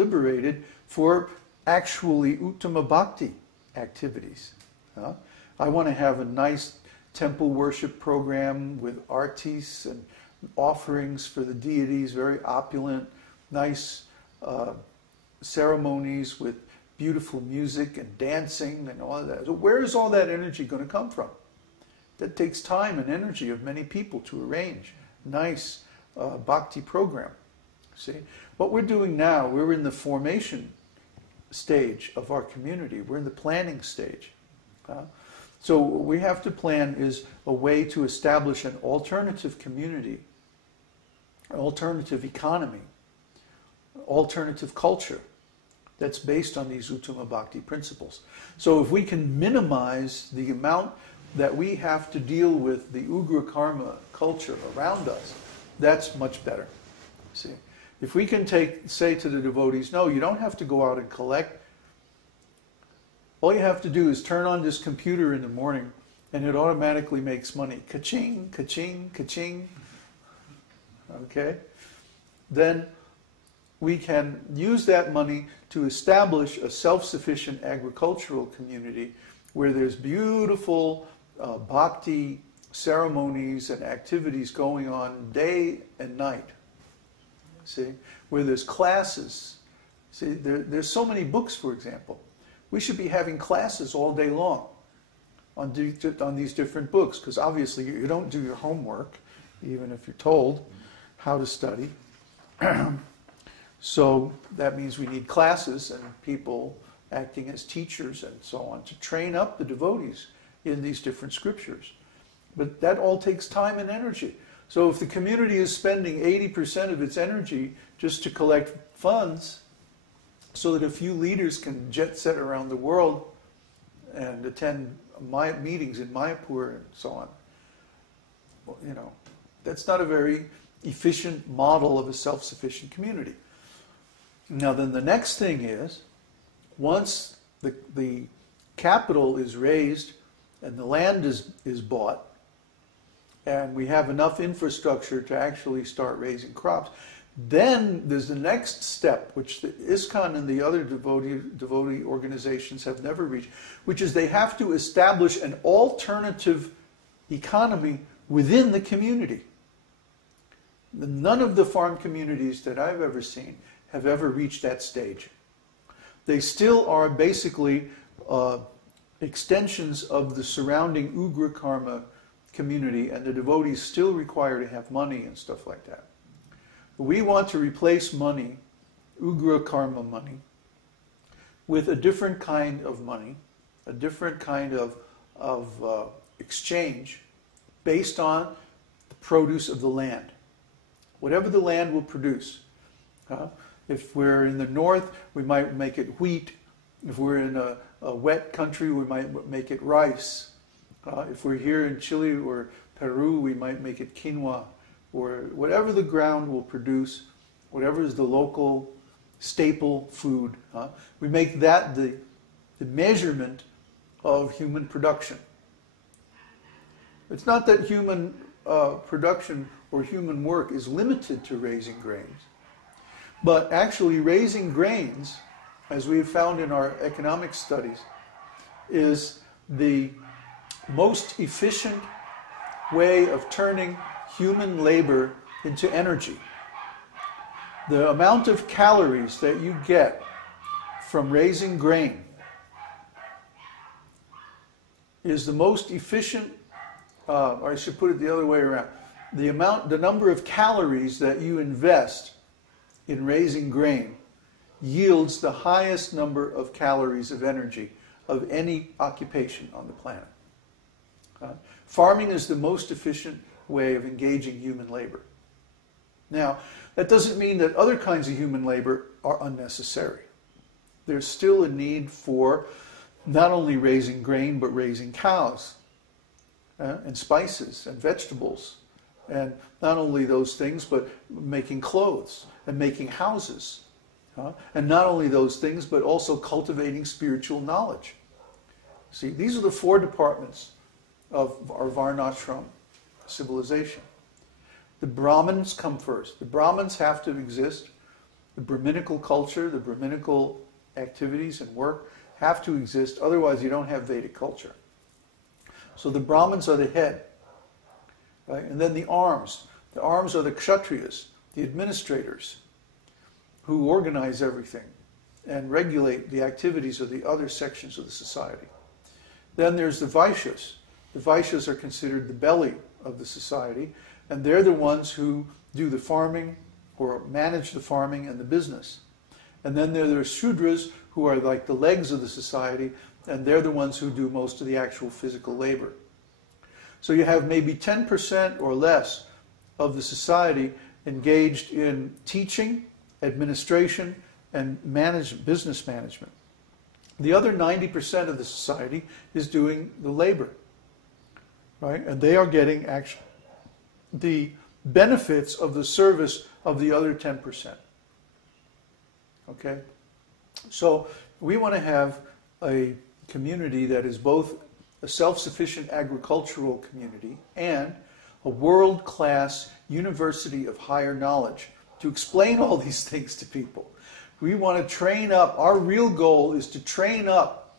liberated for actually Uttama-bhakti activities. I want to have a nice temple worship program with artis and offerings for the deities, very opulent, nice ceremonies with beautiful music and dancing and all of that. So where is all that energy going to come from? That takes time and energy of many people to arrange a nice bhakti program. See? What we're doing now, we're in the formation stage of our community. We're in the planning stage. So what we have to plan is a way to establish an alternative community, an alternative economy, alternative culture that's based on these Uttama-bhakti principles. So if we can minimize the amount that we have to deal with the Ugra karma culture around us, that's much better. See? If we can say to the devotees, no, you don't have to go out and collect. All you have to do is turn on this computer in the morning and it automatically makes money. Ka-ching, ka-ching, ka-ching. Okay? Then we can use that money to establish a self-sufficient agricultural community where there's beautiful bhakti ceremonies and activities going on day and night. See? Where there's classes. See, there's so many books, for example. We should be having classes all day long on these different books, because obviously you don't do your homework, even if you're told how to study. So that means we need classes and people acting as teachers and so on to train up the devotees in these different scriptures. But that all takes time and energy. So if the community is spending 80% of its energy just to collect funds so that a few leaders can jet set around the world and attend meetings in Mayapur and so on, well, you know, that's not a very efficient model of a self-sufficient community. Now then the next thing is, once the capital is raised and the land is bought, and we have enough infrastructure to actually start raising crops, then there's the next step, which the ISKCON and the other devotee organizations have never reached, which is they have to establish an alternative economy within the community. None of the farm communities that I've ever seen have ever reached that stage. They still are basically extensions of the surrounding Ugra karma community, and the devotees still require to have money and stuff like that. We want to replace money, Ugra karma money, with a different kind of money, a different kind of exchange based on the produce of the land. Whatever the land will produce. If we're in the north, we might make it wheat. If we're in a wet country, we might make it rice. If we're here in Chile or Peru, we might make it quinoa, or whatever the ground will produce, whatever is the local staple food. We make that the measurement of human production. It's not that human production or human work is limited to raising grains, but actually raising grains, as we have found in our economic studies, is the most efficient way of turning human labor into energy. The amount of calories that you get from raising grain is the most efficient, or I should put it the other way around. The number of calories that you invest in raising grain yields the highest number of calories of energy of any occupation on the planet. Farming is the most efficient way of engaging human labor. Now, that doesn't mean that other kinds of human labor are unnecessary. There's still a need for not only raising grain, but raising cows and spices and vegetables. And not only those things, but making clothes and making houses. And not only those things, but also cultivating spiritual knowledge. See, these are the 4 departments of our Varnashram civilization. The Brahmins come first. The Brahmins have to exist. The Brahminical culture, the Brahminical activities and work have to exist, otherwise you don't have Vedic culture. So the Brahmins are the head, right? And then the arms. The arms are the Kshatriyas, the administrators, who organize everything and regulate the activities of the other sections of the society. Then there's the Vaishyas. The Vaishyas are considered the belly of the society, and they're the ones who do the farming or manage the farming and the business. And then there are Shudras, who are like the legs of the society, and they're the ones who do most of the actual physical labor. So you have maybe 10% or less of the society engaged in teaching, administration, and business management. The other 90% of the society is doing the labor, right? And they are getting actually the benefits of the service of the other 10%. Okay? So we want to have a community that is both a self-sufficient agricultural community and a world-class university of higher knowledge to explain all these things to people. We want to train up, our real goal is to train up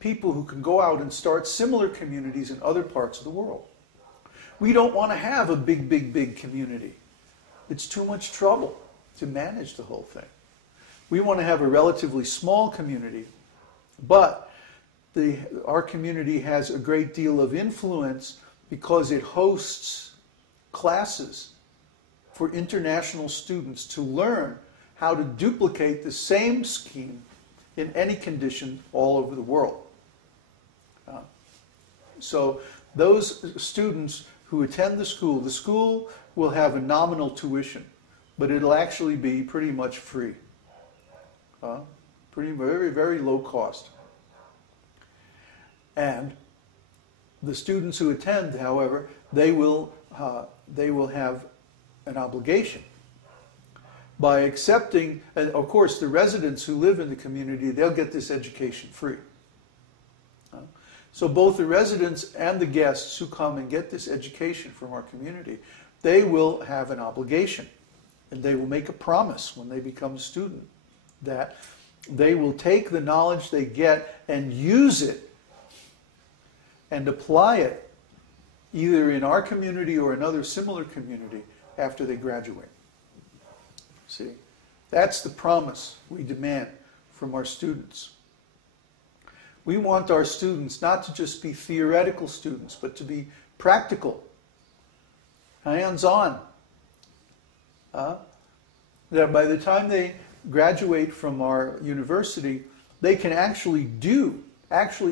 people who can go out and start similar communities in other parts of the world. We don't want to have a big, big, big community. It's too much trouble to manage the whole thing. We want to have a relatively small community, but our community has a great deal of influence because it hosts classes for international students to learn how to duplicate the same scheme in any condition all over the world. So those students who attend the school will have a nominal tuition, but it'll actually be pretty much free. Very, very low cost. And the students who attend, however, they will have an obligation. By accepting, and of course the residents who live in the community, they'll get this education free. So both the residents and the guests who come and get this education from our community, they will have an obligation. And they will make a promise when they become a student that they will take the knowledge they get and use it and apply it either in our community or another similar community after they graduate. See, that's the promise we demand from our students. We want our students not to just be theoretical students, but to be practical, hands-on. That by the time they graduate from our university, they can actually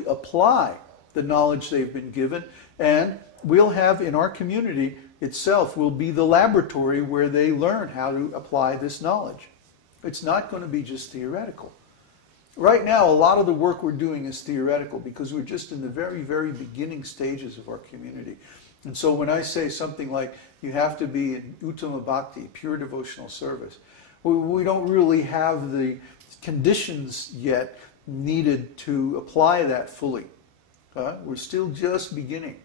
apply the knowledge they've been given, and we'll have in our community itself will be the laboratory where they learn how to apply this knowledge. It's not going to be just theoretical. Right now, a lot of the work we're doing is theoretical because we're just in the very, very beginning stages of our community. And so when I say something like, you have to be in Uttama-bhakti, pure devotional service, we don't really have the conditions yet needed to apply that fully. We're still just beginning.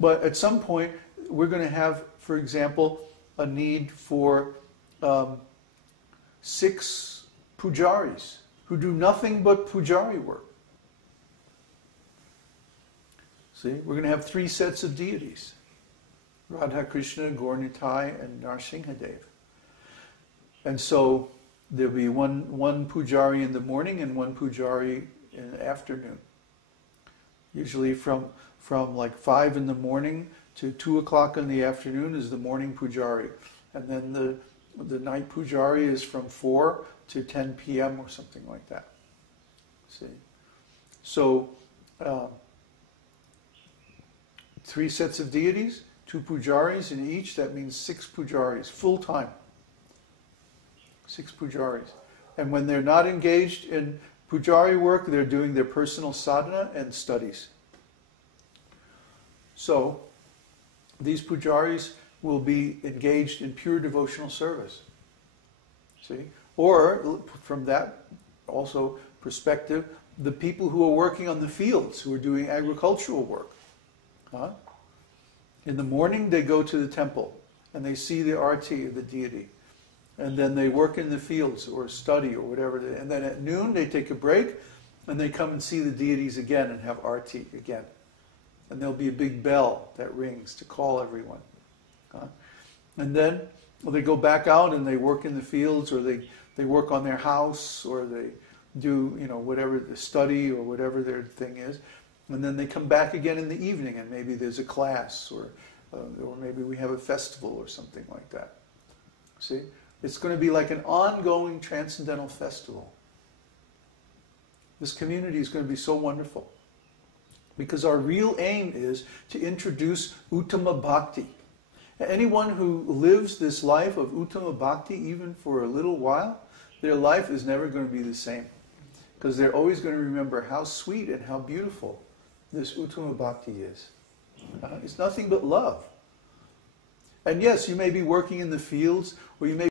But at some point, we're going to have, for example, a need for 6 pujaris who do nothing but pujari work. See, we're going to have 3 sets of deities: Radha, Krishna, Gaura-Nitai, and Narasimhadev. And so there'll be one pujari in the morning and 1 pujari in the afternoon. Usually from like 5 in the morning to 2 o'clock in the afternoon is the morning pujari. And then the night pujari is from 4 to 10 p.m. or something like that. See? So 3 sets of deities, 2 pujaris in each, that means 6 pujaris, full time. 6 pujaris. And when they're not engaged in pujari work, they're doing their personal sadhana and studies. So these pujaris will be engaged in pure devotional service. See? Or from that also perspective, the people who are working on the fields, who are doing agricultural work. In the morning they go to the temple and they see the arti of the deity. and then they work in the fields or study or whatever. And then at noon they take a break and they come and see the deities again and have arti again. And there'll be a big bell that rings to call everyone. And then they go back out and they work in the fields, or they work on their house, or they do, whatever, the study or whatever their thing is. And then they come back again in the evening, and maybe there's a class, or maybe we have a festival or something like that. See? It's going to be like an ongoing transcendental festival. This community is going to be so wonderful. Because our real aim is to introduce Uttama-bhakti. Anyone who lives this life of Uttama-bhakti, even for a little while, their life is never going to be the same. Because they're always going to remember how sweet and how beautiful this Uttama-bhakti is. It's nothing but love. And yes, you may be working in the fields, or you may